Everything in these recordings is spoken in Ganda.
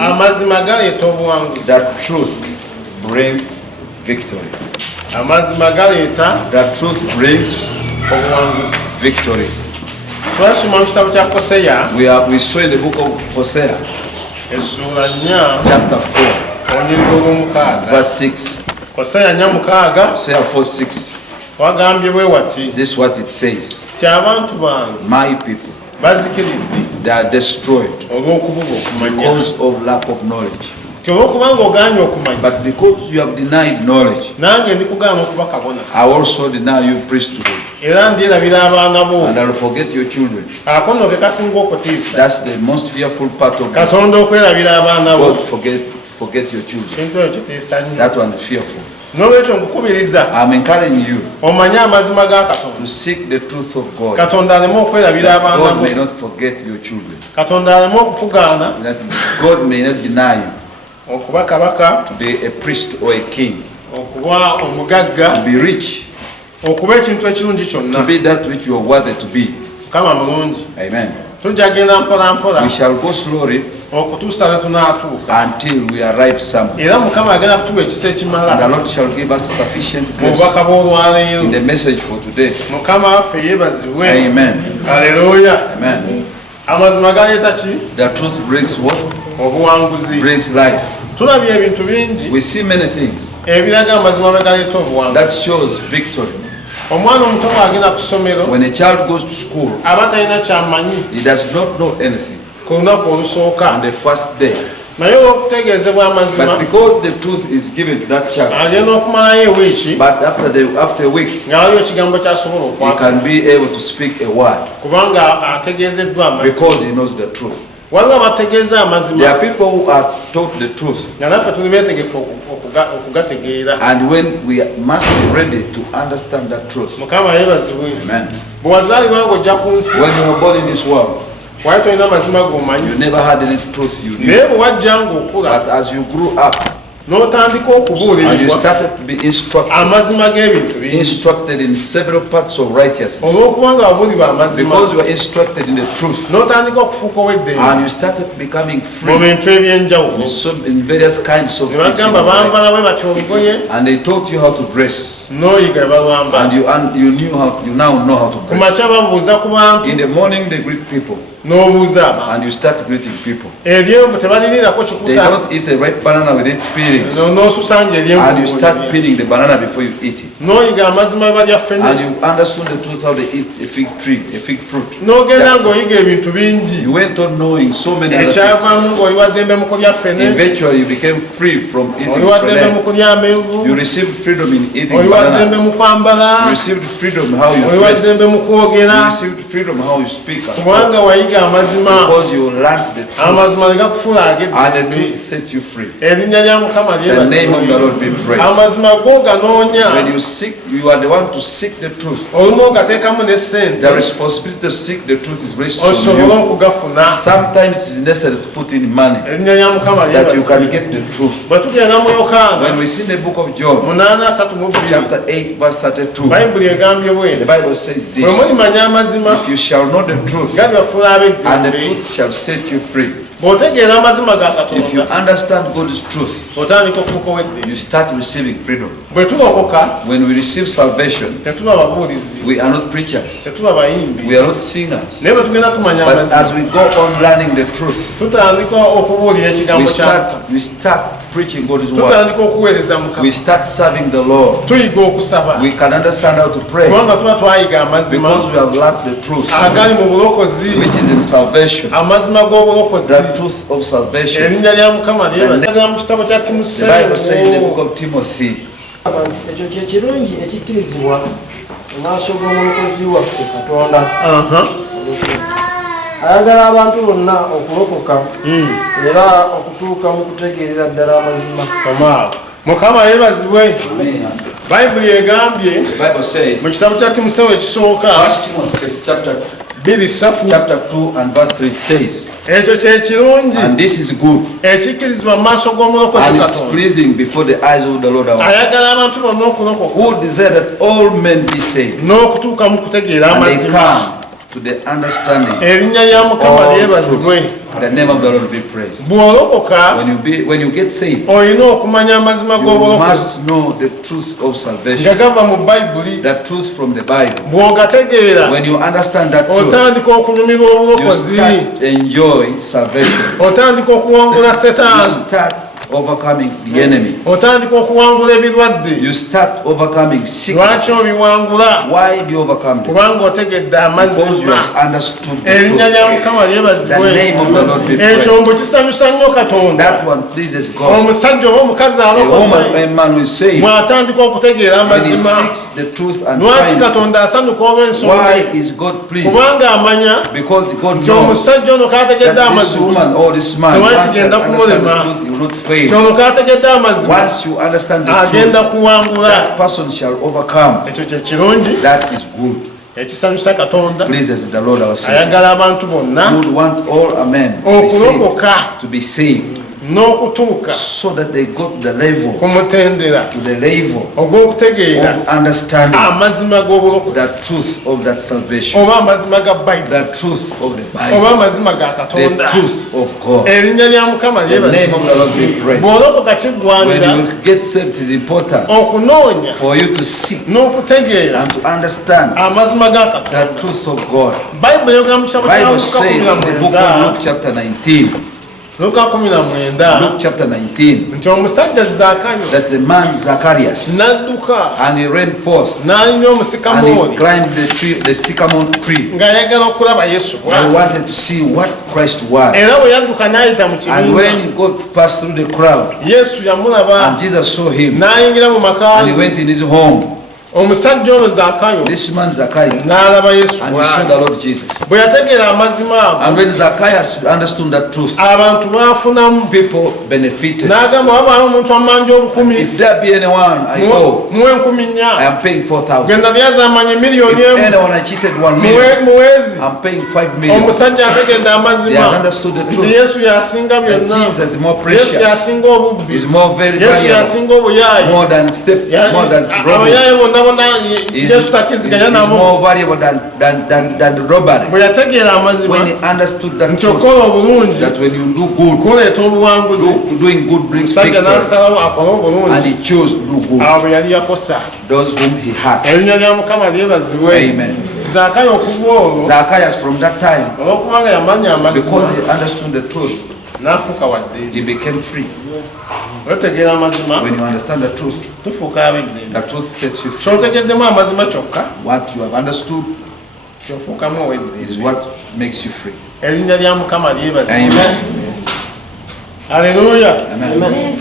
Amazima galeeta obuwanguzi. That truth brings victory. Amazima galeeta. That truth brings obuwanguzi. Victory. Twasoma mu kitabo kya Koseya. We saw in the book of Hosea. Essula 4. Chapter 4. Onyiriro olw'omukaaga. Verse 6. Koseya 4:6. Hosea 4:6. Wagambye bwe wati. This is what it says. Ti abantu bange. My people. Bazikiridde. They are destroyed. Olw'okubulwa okumanya. Because of lack of knowledge. Ti olw'okubanga ogaanye okumanya. But because you have denied knowledge. Nange ndikugaana okuba kabona. I also deny you priesthood. Era ndyerabira abaana bo. And I will forget your children. Akono ke kasinga okutiisa. That's the most fearful part of it. Katonda okwerabira abaana bo. God forget your children. Kintu ekyo kitiisa nnyo. That one is fearful. N'olwekyo nkukubiriza. I'm encouraging you omanye amazima ga Katonda. to seek the truth of God. Katonda aleme okwerabira abaana bo. God may not forget your children. Katonda aleme okukugaana. That God may not deny you okuba kabaka. to be a priest or a king. Okuba omugagga. To be rich. Okuba ekintu ekirungi kyonna. To be that which you are worthy to be. Mukama mulungi. Amen. Tujja genda mpola mpola. We shall go slowly okutuusa ne tunaatuuka. until we arrive somewhere. Era Mukama agenda kutuwa ekisa ekimala. And the Lord shall give us sufficient grace mubaka bw'olwaleero. in the message for today. Mukama waffe yeebazibwe. Amen. Haleluya. Amen. Amazima galeeta ki? The truth brings what? Obuwanguzi. Brings life. Tulabye ebintu bingi. We see many things ebiraga amazima bwe galeeta obuwanguzi. that shows victory. Omwana omuto agenda ku ssomero. When a child goes to school, aba talina ky'amanyi. he does not know anything ku lunaku olusooka. on the first day. naye olw'okutegeezebwa amazima. But because the truth is given to that child, agenda okumalayo ewiiki. but after a week, nga waliwo ekigambo ky'asobola he okwaka. can be able to speak a word kubanga ategeezeddwa amazima. because he knows the truth. waliwo abategeeza amazima. There are people who are taught the truth, nga naffe tuli beetegefu okugategeera. and when we must be ready to understand that truth. Mukama yeebazibwe. Amen. bwe wazaalibwa ng'ojja ku nsi. When you were born in this world, wali tolina amazima g'omanyi. you never had any truth you naye knew. bwe wajja ng'okula. But as you grew up n'otandika and you okubuulirirwa started to be instructed amazima g'ebintu bingi. in several parts of righteousness, olw'okubanga wabuulirwa amazima. because you are instructed in the truth, n'otandika okufuuka ow'eddembe. and you started becoming mu free bintu ebyenjawulo. in various kinds of ne things in bagamba your life. bambala bwe batyo olugoye. And they taught you how to dress, n'oyiga balwamba. and you now know how to ku dress. makya babuuza ku bantu. In the morning they greet people, n'obuuza abantu. and you start greeting people. eryenvu tebaliriirako They kikuta. don't eat the right banana with its peelings, n'osusanja eryenvu. and you start peeling the banana before you eat it. n'oyiga amazima bwe balya ffene. And you understood the truth how they eat a fig tree, a fig fruit. n'ogenda ng'oyiga ebintu bingi. You went on knowing so many other things. ekyavaamu ng'oli waddembe mu kulya ffene. Eventually you became free from eating oli waddembe mu banana. kulya amenvu. You received freedom in eating oli waddembe bananas. mu kwambala. You received freedom how you oli dress. waddembe mu You kwogera. received freedom how you speak and talk. kubanga wayiga amazima. Because you learned the truth, amazima ne gakufuula and the truth ag'eddembe. set you free. erinnya lya Mukama The name of the Lord be praised. amazima g'oganoonya. When you are the one to seek the truth. olumu ogateekamu ne ssente. The responsibility to seek the truth is raised on osobole you. okugafuna. Sometimes it's necessary to put in money erinnya lya Mukama that you can get the truth. bwe tugenda mu Yokaana When we see the book of John, 8:32 chapter 8, verse 32, bayibuli egambye the bweri. Bible says bwe this: mulimanya amazima if you shall know the truth, nga byafuula and the ab'eddembe. truth shall set you free. bw'otegeera amazima ga If you Katonda understand God's truth, otandika ofuuka ow'eddembe. you start receiving freedom. bwe tulokoka When we receive salvation, tetuba babuulizi, we are not preachers, tetuba bayimbi. we are not singers. naye bwe tugenda tumanya But amazima as we go on learning the truth, tutandika okubuulira ekigambo kya Mukama. we start preaching God's word. tutandika okuweereza Mukama. We start serving the Lord. tuyiga okusaba We can understand how to pray kubanga tuba twayiga amazima because we have learned the truth, agali mu bulokozi. which is in salvation, amazima g'obulokozi. the truth of salvation. erinnya lya Mukama lyebazagala mu kitabo kya The Bible says in the book Timoseewo. of Timothy, ekyo kye kirungi ekikkirizibwa mu maaso g'omulokozi waffe Katonda. ayagala abantu bonna okulokoka era okutuuka mu kutegeerera ddala amazima. Mukama yeebazibwe. bayibuli egambye the Bible says, mu kitabo kya Timoseewo ekisooka 1 Timothy chapter 2:3 and verse 3 says, ekyo kye kirungi and this is good, ekikkirizibwa mu maaso g'omulokozi and it's Katonda. pleasing before the eyes of the Lord our God, ayagala abantu bonna okulokoka who desire that all men be saved n'okutuuka mu kutegeera and they amazima. come to the understanding erinnya lya Mukama of lyebazibwe. truth. The name of the Lord be praised. Bw'olokoka When you get saved, olina okumanya amazima you g'obulokozi must know the truth of nga salvation, gava mu Bayibuli. the truth from the Bible. Bw'ogategeera When you understand that truth, otandika okunyumirwa you obulokozi, start enjoy salvation. otandika okuwangula You Setaani, start overcoming the enemy. otandika okuwangula ebirwadde. You start overcoming sickness. Lwaki obiwangula? Why do you overcome them? Kubanga otegedde Because you amazima. have understood the Erinnya truth. lya Mukama The lyebazibwe. name of the Lord be praised. Ekyombo kisanyusa nnyo Katonda. That one pleases God. Omusajja oba omukazi A alokose woman, a man will say, bw'atandika okutegeera when he amazima. seeks the truth and Lwaki finds it. Katonda asanyuka olw'ensonga? Why is God pleased? Kubanga amanya Because God nti knows omusajja ono kaategedde that this amazima. woman or this man, Tewali once he kigenda understands the kumulema. truth, he will not fail. Kyono kaategedde amazima Once you understand the agenda truth, kuwangula. that person shall overcome. Ekyo kye kirungi That is good. ekisanyusa Katonda. Pleases the Lord our Savior. Ayagala abantu bonna Would want all amen to be saved, okulokoka to be saved, n'okutuuka so that they got the level, ku mutendera to the level ogw'okutegeera of understanding amazima the g'obulokozi truth of that salvation, oba amazima ga Bayibuli the truth of the oba Bible, amazima ga the Katonda. truth of God. Erinnya lya Mukama The name of lyebazibwe. the Lord be praised. Bw'olokoka kiggwanira When you get saved, it is important okunoonya for you to seek n'okutegeera and to understand amazima ga the Katonda. truth of God. Bayibuli eyogera mu kitabo kya Bible Luka says in the book of 19, Luke chapter 19, Luka 19 Luke chapter 19, nti omusajja Zaakayo that the man Zacharias, n'adduka and he ran forth n'alinya and he omusikamooli climbed the tree, the sycamore tree. ng'ayagala okulaba Yesu I bw'ali. wanted to see what Christ was. Era bwe yadduka n'ayita mu And when kibiina he got past through the crowd, Yesu yamulaba and Jesus saw him, n'ayingira mu maka and he ge. went in his home, Omusajja ono Zaakayo this man Zacchaeus, n'alaba Yesu and he saw bw'ali. the Lord Jesus. Bwe yategeera amazima ago And when Zacchaeus understood that truth, abantu baafunamu. people benefited. N'agamba wabaawo omuntu amanja olukumi If there be anyone I owe, muwe 10,000 I am paying 4,000. genda lyazamanye miliyoni If emu anyone I cheated 1 million, muweezi. I'm paying 5 million. Omusajja ategedde He has amazima understood the nti truth. Yesu yasinga That byonna. Jesus is more Yesu precious, yasinga obubbi. is more very Yesu valuable, yasinga obuyaayi. more than theft, more than robbery. abayaayi bonna bonna Is Yesu takiziganya nabo. more valuable than robbery. Bwe yategeera amazima When he understood that nti truth, okola obulungi that when you do good, kuleeta obuwanguzi, doing good brings omusajja victory, n'asalawo akole and obulungi. he chose to do good, Awo bwe yali yakosa. those whom he had. Erinnya lya Mukama lyebazibwe. Amen. Zaakayo okuva olwo Zacchaeus from that time, olw'okubanga yamanya amazima because he understood the truth, n'afuuka wadde. he became free. Otegeera amazima When you understand the truth, tufuuka ab'eddembe. the truth sets you free. Ky'otegeddemu amazima kyokka What you have understood ky'ofuukamu is ow'eddembe. what makes you free. Erinnya lya Mukama lyebazibwe. Amen. Haleluya. Amen.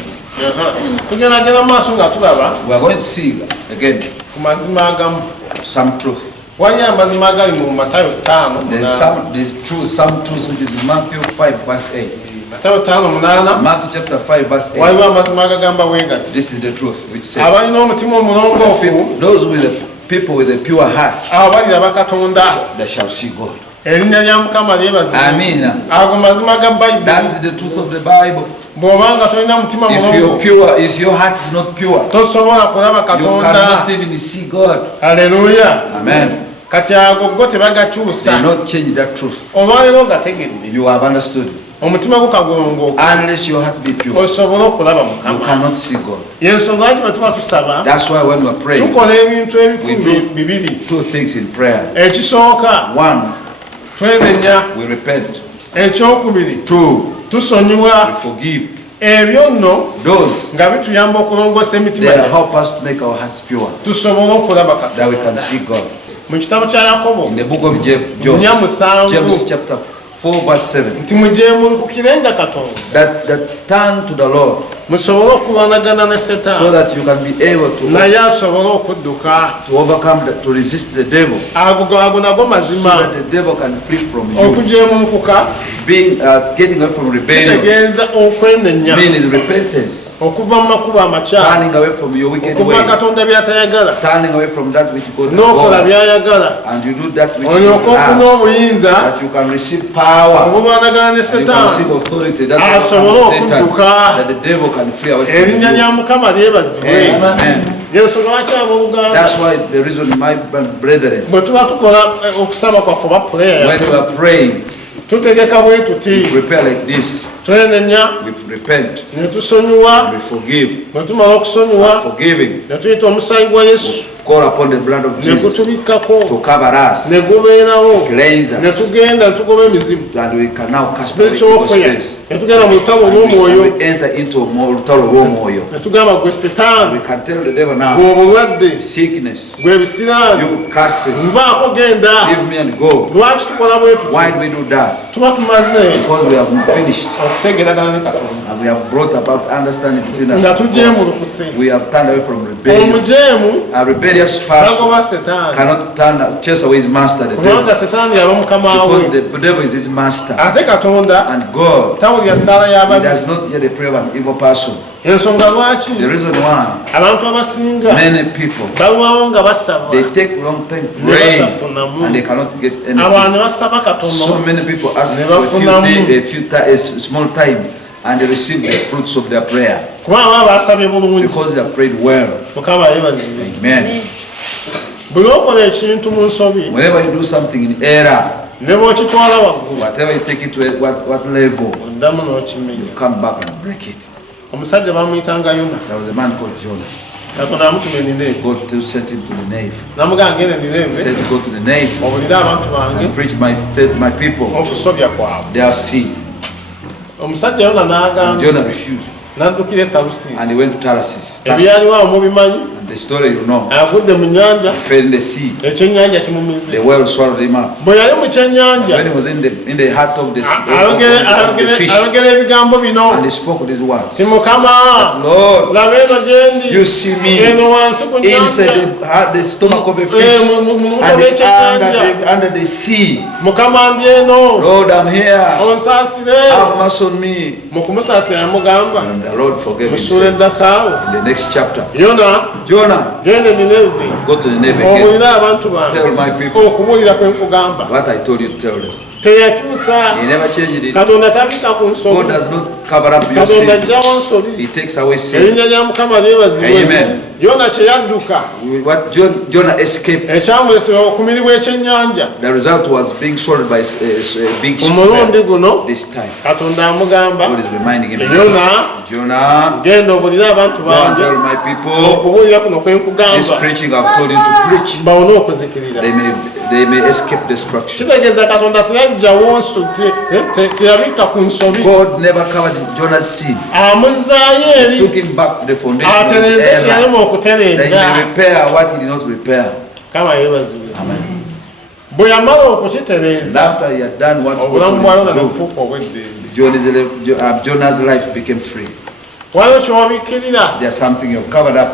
Tugendagenda mu maaso nga tulaba We are going to see again ku mazima agamu. some truth. Waliyo amazima agali mu Matayo 5:8. There's truth, some truth which is in Matthew 5 verse 8. Matayo 5:8 Matthew chapter 5 verse 8. waliwo amazima agagamba bwe gati. This is the truth which says, Abalina omutima omulongoofu those with the people with a pure heart, abo baliraba Katonda. they shall see God. Erinnya lya Mukama lyebazibwe. Amen. Ago mazima ga Bayibuli. That's the truth of the Bible. Bw'obanga tolina mutima If you're mulongoofu pure, if your heart is not pure, tosobola kulaba you Katonda. cannot even see God. Haleluya. Amen. Kati ago go tebagakyusa. Do not change that truth. Olwaleero gategedde You have understood. omutima gukagolongooka Unless your heart be pure, osobole okulaba you Mukama. cannot see God. Yensonga lwaki bwe tuba tusaba That's why when we are praying, tukola ebintu ebikulu We do. bibiri. two things in prayer. Ekisooka One, twenenya, we repent. ekyokubiri Two, tusonyiwa. we forgive. Ebyo nno Those, nga bituyamba okulongoosa they emitima gyaffe help us to make our hearts pure, tusobole okulaba that we can Katonda. see God. Mu kitabo kya Yakobo In the book of John, 4:7 James chapter 4 verse 7, nti mujeemulukukirenga Katonda that turn to the Lord musobole okulwanagana ne so Setaani that you can be able naye asobole okudduka. to overcome, to resist the devil, Ago nago so mazima. that the devil can flee from you. Okujeemulukuka Getting away from rebellion kitegeeza okwenenya, means repentance, okuva mu makubo amakyamu, turning away from your wicked okuva ways, Katonda by'atayagala turning away from that which God n'okola abhors, by'ayagala, and you do that which olyoka God ofuna loves, obuyinza that you can receive power power. obubanagana ne You can Setaani receive authority that asobole okudduka that the devil can flee away from erinnya you. lya Mukama lyebazibwe. Amen. Yensonga lwaki abooluganda That's why the reason, my brethren, bwe tuba tukola okusaba kwaffe oba puleya when you are praying, tutegeka bwe tuti prepare like this. twenenya We repent, ne tusonyiwa we forgive, bwe tumala okusonyiwa forgiving, ne tuyita omusaayi gwa Yesu call upon the blood of ne Jesus gutubikkako to cover us, ne gubeerawo cleanse ne us, tugenda ne tugoba emizimu and we can now cast away spiritual evil fire spirits. ne tugenda mu lutalo And olw'omwoyo we enter into more oil. ne tugamba gwe Setaani We can tell the devil gwe now, obulwadde sickness, gwe ebisiraani you curses, nvaako genda leave me and go. lwaki tukola bwe tuti Why do we do that? tuba tumaze Because we have finished okutegeragana ne Katonda and we have brought about understanding between us nga and God. tujeemulukuse We have turned away from rebellion. omujeemu A rebellious person tagoba Setaani cannot chase away his master, the devil, kubanga Setaani yaba mukama because we the devil is his master. ate Katonda And God, tawulira ssaala he y'ababi does not hear the prayer of an evil person. ensonga lwaki The reason why abantu abasinga many people, balwawo nga basaba they take long time Ne praying batafunamu. and they cannot get abantu ne anything. basaba So katono many people ask Ne for bafunamu. a small time and they receive the fruits of their prayer kubanga baba basabye bulungi because they have prayed well. mukama yeebazibwe Amen. buli okola ekintu mu nsobi Whenever you do something in error, ne bw'okitwala waggulu whatever you take it to what level, oddamu n'okimenya you come back and break it. omusajja bamuyitanga Yona There was a man called Jonah. katonda amutuma Nineeve God sent him to the Nave. namugamba genda He Nineeve said, go to the Nave obulire abantu bange and preach my people okusobya kwabwe their sin. omusajja Yona And n'agamba Jonah refused. n'addukira e And he Talusiisi went to Tarsus. ebyaliwo awo mubimanyi And the story you know. agudde mu nnyanja He fell in the sea. ekyennyanja kimumize The whale swallowed him up. bwe yali mu kyennyanja When he was in the heart of the fish, ayogera ebigambo bino and he spoke these words. ti Mukama Lord, laba eno gyendi you see me eno wansi ku inside nnyanja the stomach of a fish mu buto and bw'ekyennyanja under the sea. Mukama ndi eno Lord, I'm here. onsaasire Have mercy on me. mu kumusaasira yamugamba And the Lord forgave musuula him. eddakaawo In the next chapter, Yona Jonah, genda Nineeve go to the Nave again. obuulire abantu bange Tell my people okubuulira kwe nkugamba what I told you to tell them. teyatuusa He never changed it. katonda tabika ku God nsobi does not cover up your katonda sin. ajjawo nsobi He takes away sin. erinnya lya Mukama lyebazibwe Amen. Yona kye yadduka What Jonah escaped, ekyamuletera okumiribwa ekyennyanja the result was being swallowed by a big omulundi whale. guno This time, katonda amugamba God is reminding him, Yona Jonah, genda obulire abantu go and bange tell my people, okubuulira kuno kwe this nkugamba preaching I've told you to preach, bawone okuzikirira they may escape destruction. kitegeeza katonda teyajjawo teyabikka ku nsobi God never covered Jonah's sin. amuzzaayo eri Took him back to the foundation of his atereeze error, kyeyalimu that okutereeza he may repair what he did not repair. kama yeebazibwe Amen. bwe yamala And okukitereeza after he had done what obulamu bwa God Yona told him nebufuuka obw'eddembe to do, Jonah's life became free. waliwo kyobikkirira There's something you've covered up.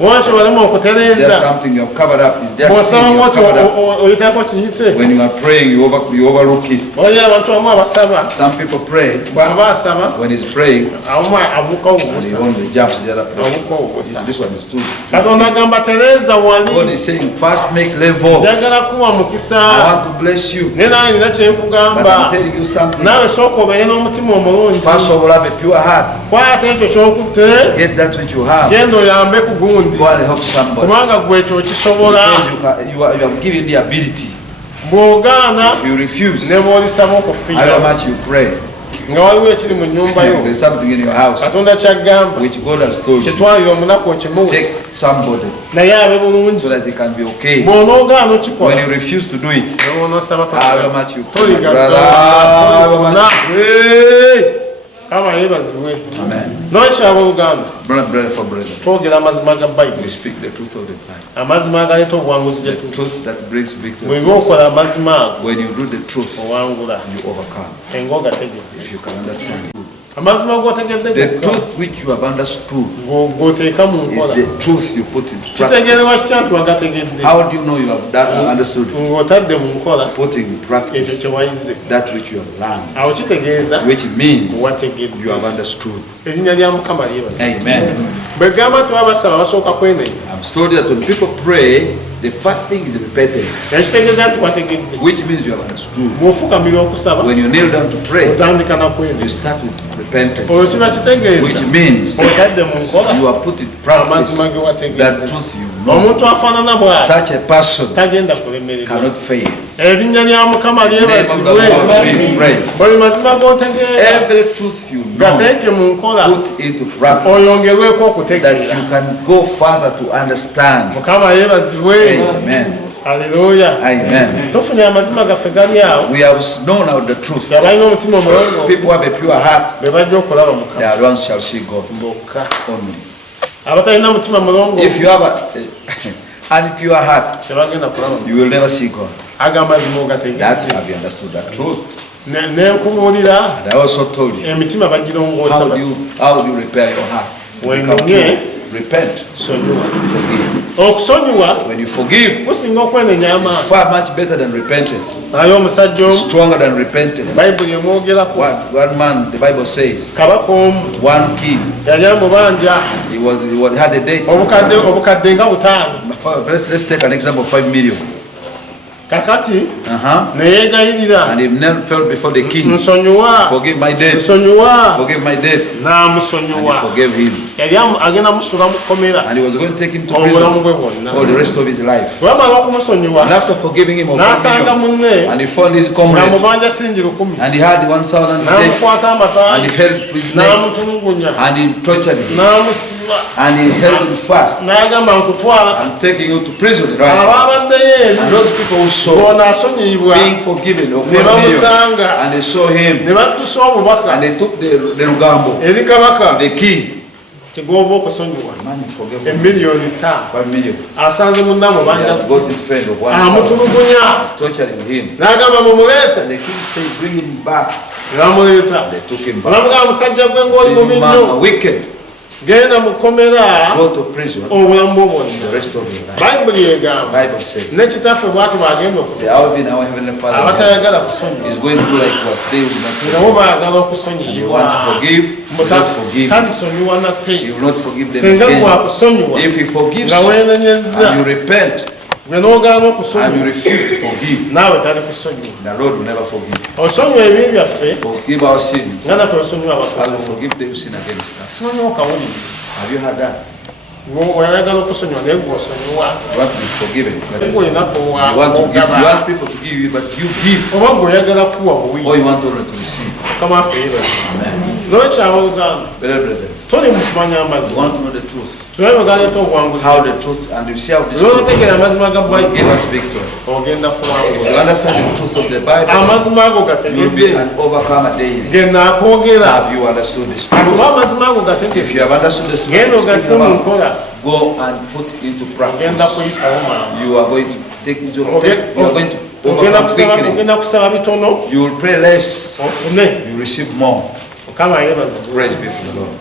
waki walema There's okutereeza something you've covered up. Is there sin bw'osaba you've oti covered up? oyitako kiyite When you are praying, you overlook it. oli abantu abamu abasaba Some people pray. bw'aba asaba When he's praying, abamu abuka and he obubusa only jumps the other person. abuka obubusa This one is too. katonda agamba tereeza God wali is saying, first make level. njagala kuwa I mukisa want to bless you. naye nawe nina But kyenkugamba I'm telling you something. naawe sooka obeere n'omutima omulungi First of all, have a pure heart. kwata ekyo kyokutte Get that which you have. genda oyambe ku gundi Go and help somebody. kubanga gwe ekyo kisobola Because you have given the ability. bw'ogaana If you refuse, ne bw'olisaba however okufiira much you pray, nga waliwo ekiri mu nnyumba yo there's something in your house katonda kyagamba which God has told you. kyetwalira omunaku okimuwe Take somebody naye abe so bulungi that they can be okay. bw'onoogaana When okikola you refuse to do it, newonoosaba however much you pray, toligadda however much tolifuna you pray. kama yeebazibwe Amen. n'okyaba oluganda Brother for brother, twogera amazima ga we bayibuli speak the truth of the Bible. amazima agaleeta obuwanguzi gye The tuti truth that brings victory bweba to us. okola amazima ago When you do the truth, owangula you overcome. senga ogategedde If you can understand. amazima g'otegedde The gokka truth which you have understood g'oteeka mu is nkola the truth you put into practice. kitegeerwa kitya nti wagategedde How do you know you have understood it? ng'otadde mu nkola Put in ekyo practice kye wayize that which you have learned, awo kitegeeza which means wategedde you have understood. erinnya lya mukama lyebaza Amen. bwe gamba nti babasaba basooka kwenenya I'm told that when people pray, The first thing is repentance, ekitegeeza nti wategedde which means you have understood. bw'ofukamira okusaba When you kneel down to pray, otandika you nakwenda start with repentance, olwo kiba kitegeeza which means otadde mu nkola you are put in practice amazima ge that wategedde truth you know. omuntu afaanana bw'ati Such a person tagenda kulemererwa cannot fail. erinnya lya mukama Name of the lyebazibwe Lord be praised. buli mazima g'otegeera Every truth you know, gateeke mu nkola put into practice, oyongerweko that okutegeera you can go further to understand. mukama yeebazibwe Amen. haleluya Amen. tufunye amazima gaffe gali awo We have known out the truth. abalina omutima omulongoofu People have a pure heart, be bajja okulaba they mukama are ones shall see God bokka only. abatalina mutima If mulongoofu you have an impure heart, tebagenda kulaba you will never see God. ag'amazima That ogategeera have you understood that truth. nenkubuulira And I also told you, emitima bagirongoosa how do bati you repair your heart? When Become you pure. Repent, sonyiwa forgive. okusonyiwa When you forgive, kusinga okwenenya it's amaanyi far much better than repentance. naye omusajja omu Stronger than repentance. bayibuli emwogerako One man, the Bible says, kabaka omu one king, yali amubanja he had a date. obukadde nga butaano Let's take an example of 5 million. kakati And neyeegayirira he knelt fell before the king. nsonyiwa Forgive my debt. nsonyiwa Forgive my debt. And he n'amusonyiwa forgave him. yali agenda musula mu kkomera And he was going to take him to obulamu prison bwe bwonna all the rest of his life. bwamala okumusonyiwa And after forgiving him of 5 n'asanga million, munne and he found his comrade, n'amubanja singi 1,000 and he had 1,000 debt, n'amukwata and amataali he held his neck, n'amutulugunya and he tortured him, n'amusiba and he held him fast, n'agamba nkutwala and taking him to prison. Right? abaabaddeyo eri And those people who saw bona asonyiyibwa being forgiven of 5 ne million, bamusanga and they saw him, ne baddusa obubaka and they took the rugambo, eri kabaka the king. kigova okusonyiwa Man, you forgave him emiliyoni 5 5 million. asanze munna He amubanja has got his friend of 1,000. amutulugunya He's torturing him. n'agamba mumuleete And the king said, bring him back. ne bamuleeta They took him back. olabugamba musajja gwe ng'oli mubi This man, nnyo wicked, genda mu kkomera go to prison obulamu bwo bwonna the rest of your life. bayibuli egamba Bible says, ne kitaffe bwati bwagenda the Alvin, our heavenly Father, abatayagala kusonyiwa is going to do like what they will not nga bo forgive. baagala And you okusonyiyibwa want to forgive, you will not forgive. talisonyiwa nate You will not forgive them singa again. bwakusonyiwa If he forgives nga and weenenyezza you repent gwe n'ogaana and you okusonyiwa refuse to forgive, naawe tali kusonyiwa the Lord will never forgive. osonyiwa ebibi byaffe Forgive our sins. nga naffe osonyiwa I will abakulu forgive them who sin against us. simanyi okawulire Have you heard that? oyagala okusonyiwa naye gwosonyiwa You want to be forgiven, but gwe olina you want to give. You kuwagaba want people to give you, but you give. oba gwe oyagala kuwa buwi Or you want only to receive. mukama waffe yebaza Amen. nolwekyabaluganda Beloved brethren, toli mu kumanya you amazima want to know the truth. tulabe galeeta obuwanguzi How the truth, and you see how this truth lwonotegeera amazima ga will bwayibuli give us victory. ogenda If you kuwanguza understand the truth of the Bible, amazima ago you will be gategedde an overcomer daily. genaakwogera Have you understood this kuba truth? amazima ago If gategedde you have understood this genda truth, ogase speaking mu about, nkola go and put into ogenda practice. kuyitawo mangu You are going to take into you are going to overcome quickly. ogenda kusaba bitono You will pray less. ofune You receive more. mukama yebazibwe Praise be to the Lord.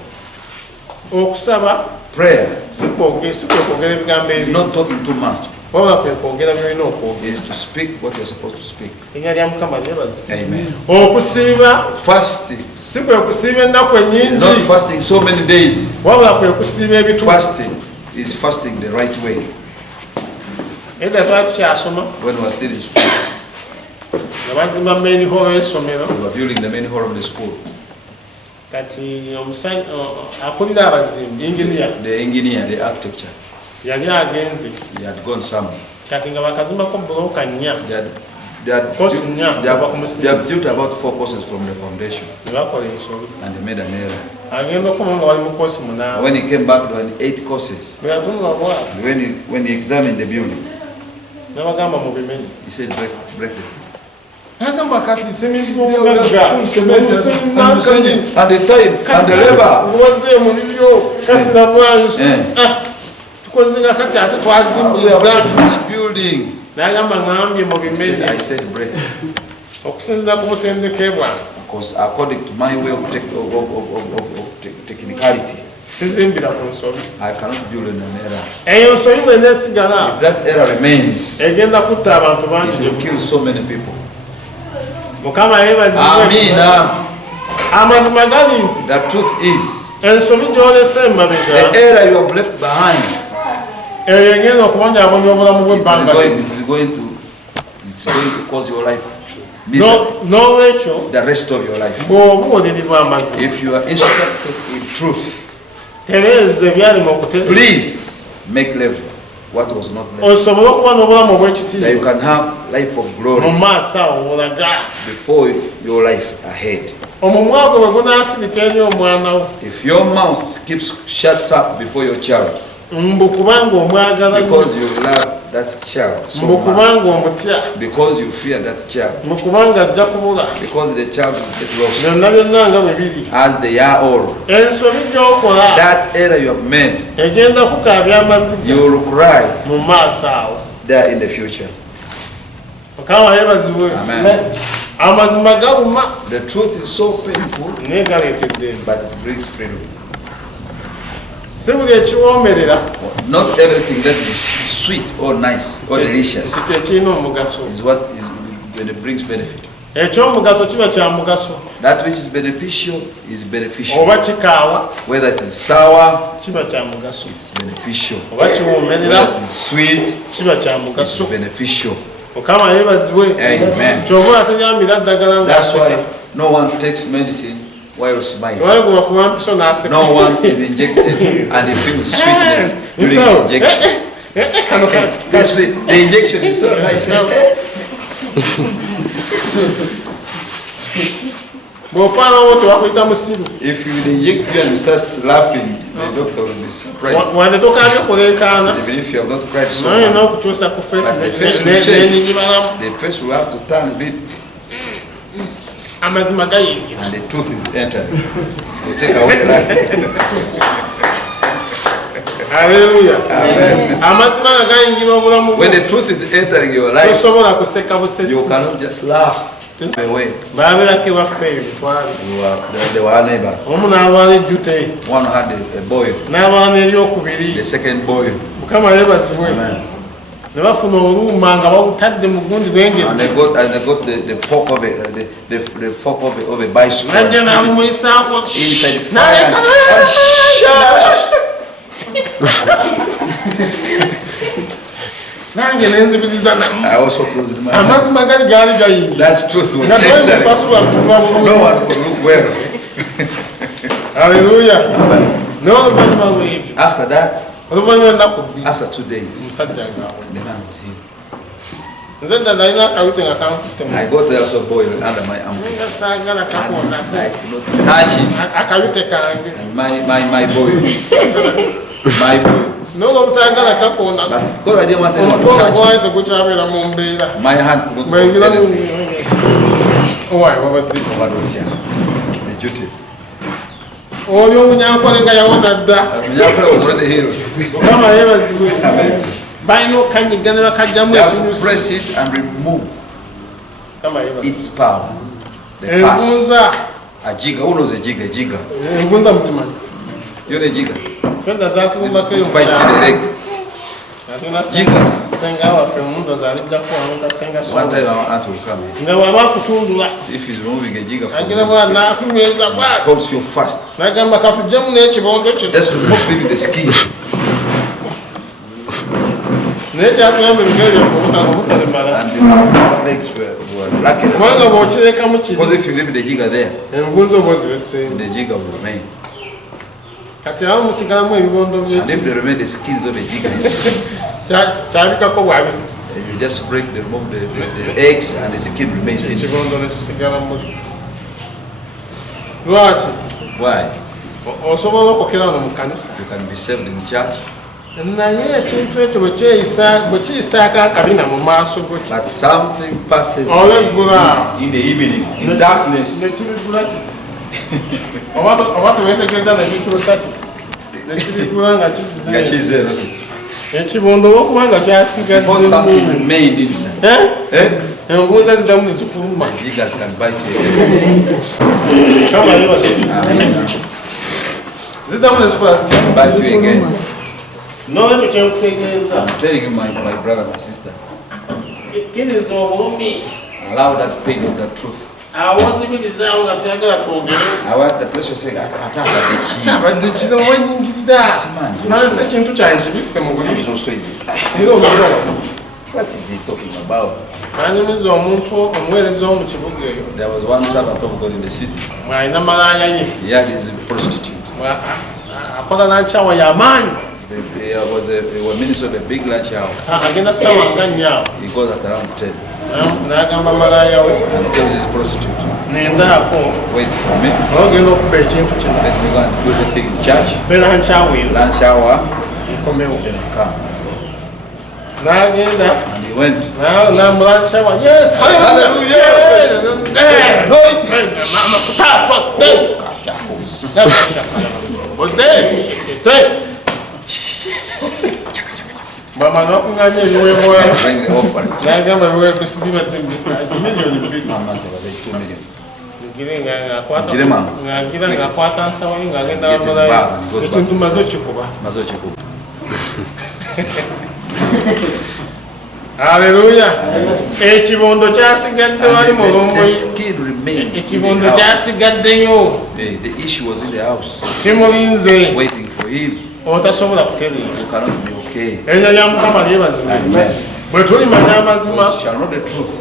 okusaba Prayer si kwekogera ebigambo is ebi not talking too much. wabula kwekwogera byolina okwogera It is to speak what you're supposed to speak. erinnya lya mukama lyebazibwe Amen. okusiiba Fasting si kwekusiiba ennaku is ennyingi not fasting so many days. wabula kwekusiiba ebituufu Fasting is fasting the right way. edda twali tukyasoma When we were still in school, nga bazimba main hall y'essomero we were building the main hall of the school. kati akulira abazimbi inginiya The engineer, the architecture, yali agenze he had gone somewhere. kati nga bakazimbako buloka nnya They had Course nnya they kuva ku have, musingi. they have built about 4 courses from the foundation, ne bakola ensobi and they made an error. agenda okuma nga bali mu koosi munaana When he came back, there were 8 courses. bwe yatunula bwati And when he examined the building, nabagamba mu bimenyi he said, break it. nagamba kati seminti bomugaga And the time and the labor. uwaze mu bibyo kati nabwanju Yeah. tukozega kati ate We twazimbidda have finished building. nagamba ngambye mu bimenyi I said break. okusinziza ku butendeke bwange Because according to my way of technicality, sizimbira ku nsobi I cannot build in an error. eyo nsobi bweneesigala If that error remains, egenda kutta abantu bangi it will kill so many people. mukama yeebazibwe Amina. amazima gali nti The truth is, ensobi gy'olese the emabega error you have left behind eyegenda okubonyabonya obulamu bw'ebbanga it's going to cause your life misery. N'olwekyo The rest of your life. bw'obuulirirwa amazima If you are instructed in truth, tereeza ebyalima okutegeera please make level what was not level. osobole okuba n'obulamu That you obw'ekitiibwa can have life of mu glory maaso awo olaga before your life ahead. omumwa gwe bwe gunaasirika eri omwana wo If your mouth shuts up before your child mbu kubanga omwagala because you love that child so mbu much, kubanga omutya because you fear that child, mbu kubanga ajja kubula because the child will get lost byonna byonna nga bwe biri as they are all. ensobi gy'okola That error you have made, egenda kukaabya amaziga you will cry mu maaso awo there in the future. mukama yeebazibwe Amen. amazima galuma The truth is so painful, naye galeetedde but it brings freedom. si buli ekiwoomerera Not everything that is sweet or nice or delicious kiki ekirina omugaso is what is when it brings benefit. ekyomugaso kiba kya mugaso That which is beneficial. oba kikaawa Whether it is sour, kiba kya mugaso it's beneficial. oba kiwoomerera Whether it is sweet, kiba kya it's mugaso beneficial. mukama yeebazibwe Amen. kyova ateyambira ddagala That's why no one takes medicine while smiling. tewayeguma kuba mpiso n'aseka No one is injected and he feels sweetness during Nsawo, the injection. kano That's sweet. The injection is so nice. bw'ofaana wo tewakuyita musiru If you inject you and you start laughing, the doctor will be surprised. wadde tokabye kuleekaana Even if you have not cried so naye much, n'okutuusa ku face but the face will change. nenyigibalamu The face will have to turn a bit amazima gayingira and the tooth is entering. Will take away the life. Haleluya. Amazima nga gayingira obulamu bwo When the truth is entering your life, tosobola kuseka busesi you cannot just laugh away. baabeerako ewaffe eyo twali They were a neighbor. omu n'alwala ejjute One had a boy, n'alwala n'eryokubiri the second boy. mukama yeebazibwe Amen. ne bafuna oluuma nga bawutadde mu gundi And lw'engeri they got the fork of the fork of a bicycle. najja n'alumuyisaako Inside fire. n'aleka And shout. nange nenzibiriza I also closed my eyes. amazima gali gaali gayingira That truth was nga entering. twasobola kutuba No bulungi one could look well. haleluya n'oluvannyuma lw'ebyo After that, oluvannyuma ennaku bbiri after 2 days, omusajja ng'awo the man was healed. nze dda nalina akawite nga kankutte mu I got also a boil under my arm. nga saagala kakondako I could not touch it. akawite kange And my boy, my boy. n'olwobutayagala kakondako But because I didn't want anyone to omukono touch gwali it, tegukyabeera mu mbeera my hand could not hold mwengiramu anything. owayi wabadde What was here? The duty. oli omunyankole nga yawona dda Mnyakula was already healed. mukama yeebazibwe balina okukanyigga ne bakajjamu You have to ekinyusi press it and remove mukama yeebazibwe its power. The past. envunza A jigger. Who knows a jigger? Jigger. envunza mukimanyi You know a jigger? fedda zatulumbako eyo Bites in the leg. Jiggers. senga waffe omundo zalijjako wamuga senga One time our aunt will come here. nga waba akutundula If he's removing a jigger from agira you, bwa nakunyweza bwati holds you fast. nagamba katuggyemu n'ekibondo kino Let's remove even the skin. naye kyatuyamba ebigere byaffe obutalimala And our legs were lucky. kubanga bw'okirekamu Because kiri if you leave the jigger there, envunza oba oziresenga the jigger will remain. kati awo musigalamu ebibondo And byeki if they remain the skins of the jigger, kyabikako bwabisiki you just remove the eggs and the skin remains in. ekibondo nekisigala muli lwaki Why? osobola okokera wano mu kanisa You can be saved in church, naye ekintu ekyo bwe kiyisaako akabina mu maaso go but something passes olweggula in the evening, in darkness. nekibigula kiti oba tewetegereza nekikyusa kiti nekibigula nga Nga kizize kizero. ekibondo olwokubanga Because something kyasigadde remained inside. Eh? envunza zidamu nezikuluma Jiggers can bite you. kama yebaza Amen. zidamu nezikola Bite you again. nolwekyo kyenkutegeeza I'm telling you, my brother, my sister, kkiriza obulumi allow that pain of the truth I want to be designed at the other program. I want the place to say, I But the children went that. Now, searching to China, this is some of it is also easy. you don't know. What is he talking about? My name is Omuntu, and where is Omuntu? There was one servant of God in the city. My number, He had his prostitute. I put an answer with your man. He was a minister of a big lunch house. I get a someone gun now. He goes at around 10. Nagamba Malaya And he tells his prostitute, Nenda, wait for me. Logan of Beijing to China. Let me go and do the thing in church. Belanchawi, Lunch hour. come Then I'll come. Nagenda. And he went. Now, Namlanchawa, yes, hallelujah. But then, Mama, not you were Bring the offering. Nagamba, we were receiving a million. How much was it? 2 million. Giving a quarter, Girema. giving a quarter, someone Yes, it's bad. It goes back. to Mazochikuba. Mazochiku. Hallelujah. Echibondo kyasigadde wali And the mulumbu. skin remained in the Echibondo house. kyasigaddeyo. The issue was in the house, Kimulinze. waiting for him. Otasobola kutereera. You cannot be okay. Erinnya lya Mukama lyebazibwe. Amen. Bwe tulimanya amazima, You shall know the truth.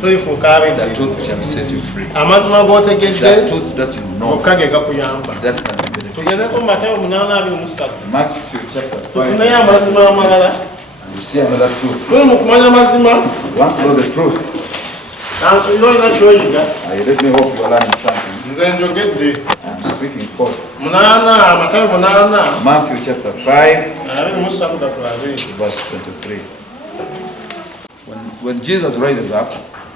tulifuuka The ab'edda. truth shall set you free. Amazima g'otegedde, The truth that you know, gokka ge gakuyamba. that can be beneficial. Tugendeko mu Mateyo 8:23. Matthew chapter 5. Tufuneyo amazima amalala. And you see another truth. Tuli mu kumanya mazima, You want to know the truth? nansuubira olina ky'oyiga. Let me hope you are learning something. Nze njogedde. I'm speaking forth. Matayo 8, Matthew chapter 5, 23. verse 23. When Jesus rises up,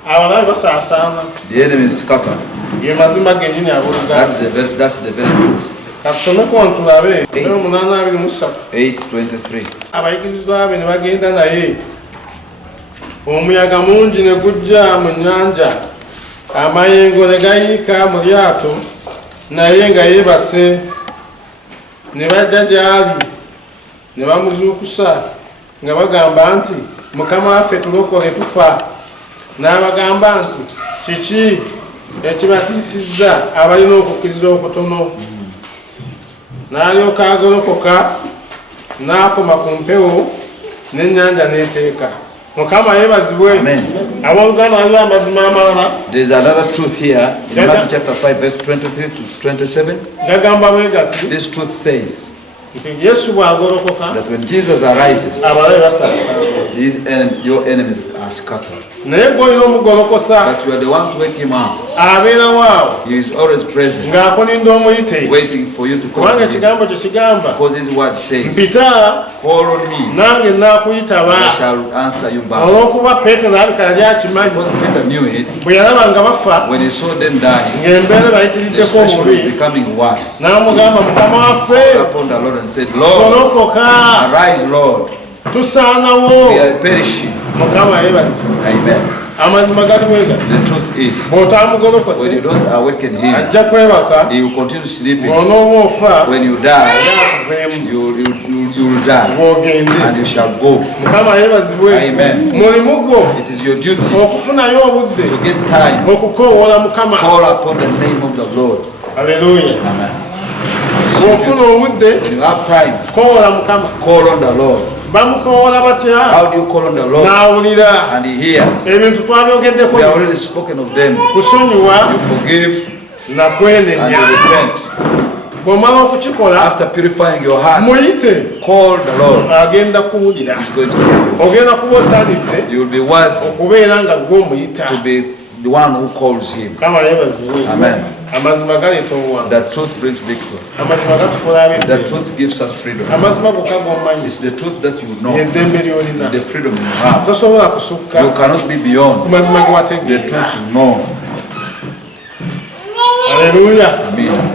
Abalabe basaasaana. the enemy is scattered. Ge mazima gennyini ab'Oluganda. That's the very truth. Katusomeko wano tulabe. Matayo 8:23. 8:23. Abayigirizwa be ne bagenda naye. Omuyaga mungi ne gujja mu nnyanja. Amayengo ne gayiika mu lyato. Naye nga yeebase. Ne bajja gy'ali. Ne bamuzuukusa. Nga bagamba nti, Mukama waffe tulokole tufa. N'abagamba nti, kiki ekibatiisizza abalina okukkiriza okutono. N'alyoka agolokoka n'akoma ku mpewo n'ennyanja n'eteeka. Mukama yeebazibwe. Abooluganda waliwo amazima amalala. There's another truth here in Matthew chapter 5, verse 23 to 27. Gagamba bwe gati This truth says nti Yesu bw'agolokoka that when Jesus arises, abalabe basaasaana. your enemies are scattered. Naye gw'olina omugolokosa But you are the one to wake him up. abeerawo awo He is always present, ng'akulinda omuyite. waiting for you to call Kubanga him. ekigambo kye kigamba Because his word says, mpita call on me, nange naakuyitaba. and I shall answer you back. Olw'okuba Peetero alika yali akimanyi Because Peter knew it. bwe yalaba nga bafa When he saw them dying, ng'embeera the bayitiriddeko situation was obubi becoming worse. n'amugamba Mukama waffe Called upon the Lord and said, Lord, golokoka arise, Lord. tusaanawo. We are perishing. Mukama yeebazibwe. Amen. Amazima gali bwe gati The truth is, bw'otaamugolokose when you don't awaken him, ajja kwebaka he will continue sleeping. bw'onooba ofa When you die, akuveemu you will die, bw'ogende. and you shall go. Mukama yeebazibwe. Amen. Mulimu gwo It is your duty okufunayo obudde to get time, okukoowoola Mukama. call upon the name of the Lord. Haleluya. Amen. Bw'ofuna obudde When you have time, koowoola Mukama. call on the Lord. Bamukoowoola batya? How do you call on the Lord? N'awulira. And he hears. Ebintu twabyogeddeko We have already spoken of them. kusonyiwa You forgive na and kwenenya. you repent. Bw'omala okukikola After purifying your heart, muyite call the Lord. agenda kuwulira. He's going to hear you. Ogenda kuba osaanidde You will be worthy okubeera nga gw'omuyita. to be the one who calls him. Mukama yeebazibwe. Amen. Amazima galeeta obuwanguzi. The truth brings victory. Amazima gatufuula The ab'eddembe. truth gives us freedom. Amazima gokka g'omanyi It's the truth that you know, y'eddembe ly'olina. the freedom you have. Tosobola kusukka You cannot be ku beyond mazima ge the wategeera. truth you know. Haleluya. Amen.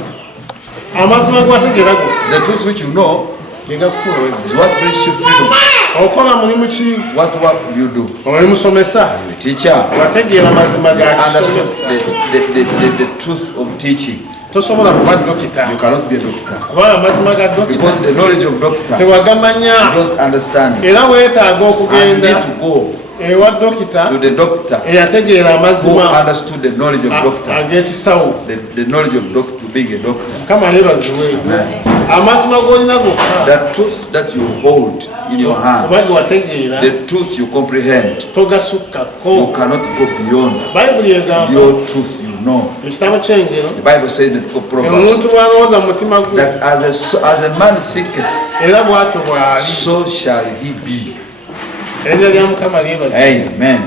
Amazima ge wategeera go The truth which you know ge gakufuula. is what brings you freedom. Okola mulimu ki? What work will you do? Oli musomesa. You're a teacher. Wategeera mazima ga Understand kisomesa. the truth of teaching. Tosobola kuba dokita. You cannot be a doctor. Kubanga amazima ga dokita Because the knowledge of doctor, you tewagamanya don't understand it. era weetaaga And you okugenda need to go ewa dokita to the doctor eyategeera who amazima understood the knowledge of doctor, ag'ekisawo. the knowledge of doctor, to being a doctor. Mukama yebaziwe. Amazima g'olina gokka The truth that you hold in your hand, oba ge wategeera the truth you comprehend, togasukkako. you cannot go beyond Bayibuli egamba your truth, you know. mu kitabo ky'engero The Bible says in the book of Proverbs omuntu bw'alowooza mu mutima gwe that as a man thinketh, era bw'atyo bw'ali. so shall he be. Erinnya lya Mukama lyebaziwe. Amen.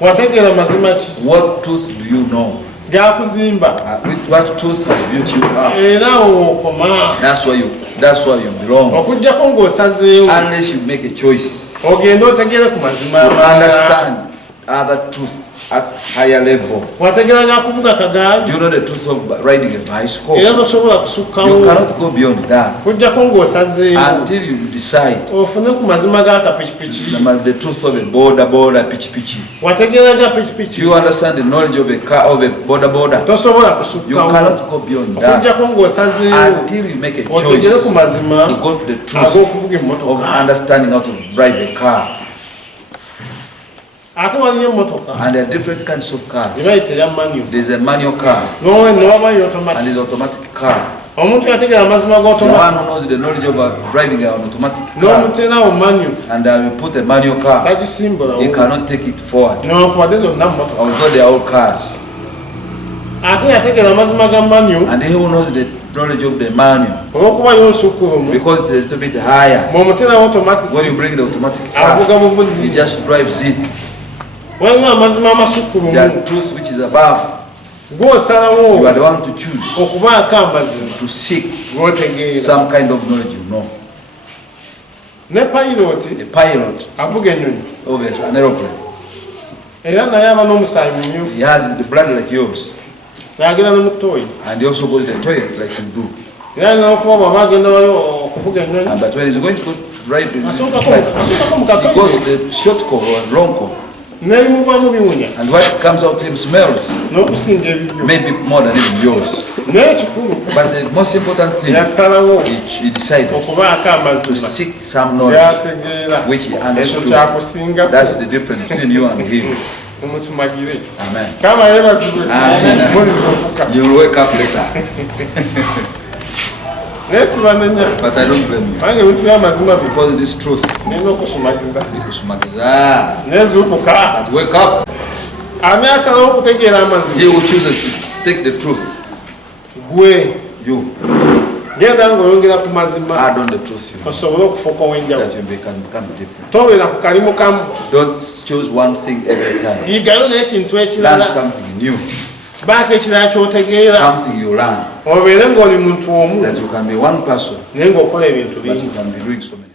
Wategeera mazima ki What truth do you know? gakuzimba With what truth has built you up? era okoma That's why you belong. okuggyako ng'osazeewo Unless you make a choice ogende otegere ku mazima to amalala. understand other truth at higher level. wategeera gakuvuga Do kagaali you know the truth of riding a bicycle? era tosobola You kusukkawo cannot go beyond that kuggyako ng'osazeewo until you decide ofune ku mazima g'akapikipiki. the truth of a border pichi. wategeera ga Do pikipiki you understand the knowledge of a car, of a border? tosobola You kusukkawo cannot go beyond that okuggyako ng'osazeewo until you make a otegere choice ku mazima to go to the truth ag'okuvuga of emmotoka. understanding how to drive a car. ate waliyo emmotoka And there are different kinds of cars. ne bayita eya manual There's a manual car ne wabayo and automatic. there's automatic car. omuntu yategeera amazima The g'automatic one who knows the knowledge of driving an automatic car n'omuteerawo manual and we put a manual car, tagisimbulawo he cannot take it forward. newankubadde zonna mu motoka. Although they are all cars. ate yategeera amazima ga manual And he who knows the knowledge of the manual, olw'okuba yonsukulumu because it's a little bit higher, bw'omuteerawo automatic when you bring the automatic car, avuga he buvuzi. just drives it. waliwo amazima amasukulumu The truth which is above, gw'osalawo you are the one to choose okubaako amazima to seek g'otegeera. some kind of knowledge you know. ne piloti A pilot avuga ennyonyi of an aeroplane, era naye aba n'omusaayi mumyufu he has the blood like yours, n'agenda ne mu ttooyi and he also goes to the toilet like you do. era alina okuba bw'aba agenda wali okuvuga ennyonyi But when he's going to go right to asookako mu he katoyi goes to the short call or long call, n'ebimuvaamu biwunya and what comes out to him smells n'okusinga ebibyo. maybe more than even yours. naye ekikulu But the most important thing, yasalawo he decided okubaako to amazima seek some knowledge gyategeera. which he ekyo understood. kyakusingako That's the difference between you and him. mumusumagire. Amen. kama yeebazibwe Amen. mulizuukuka You will wake up later, naye sibanenya but I don't blame you kubanga ebintu by'amazima bino because it is truth. nina okusumagiza Ah, nezuukuka. but wake up. ani asalawo okutegeera amazima He who chooses to take the truth, gwe you genda ng'oyongera ku mazima add on the truth, you know, osobole okufuuka ow'enjawulo. that you can become different. tobeera ku kalimu kamu Don't choose one thing every time. yigayo n'ekintu Learn ekirala something new, baako ekirala ky'otegeera something you learn, obeere ng'oli muntu omu that you can be one person, naye ng'okola ebintu but you bingi. can be doing so many.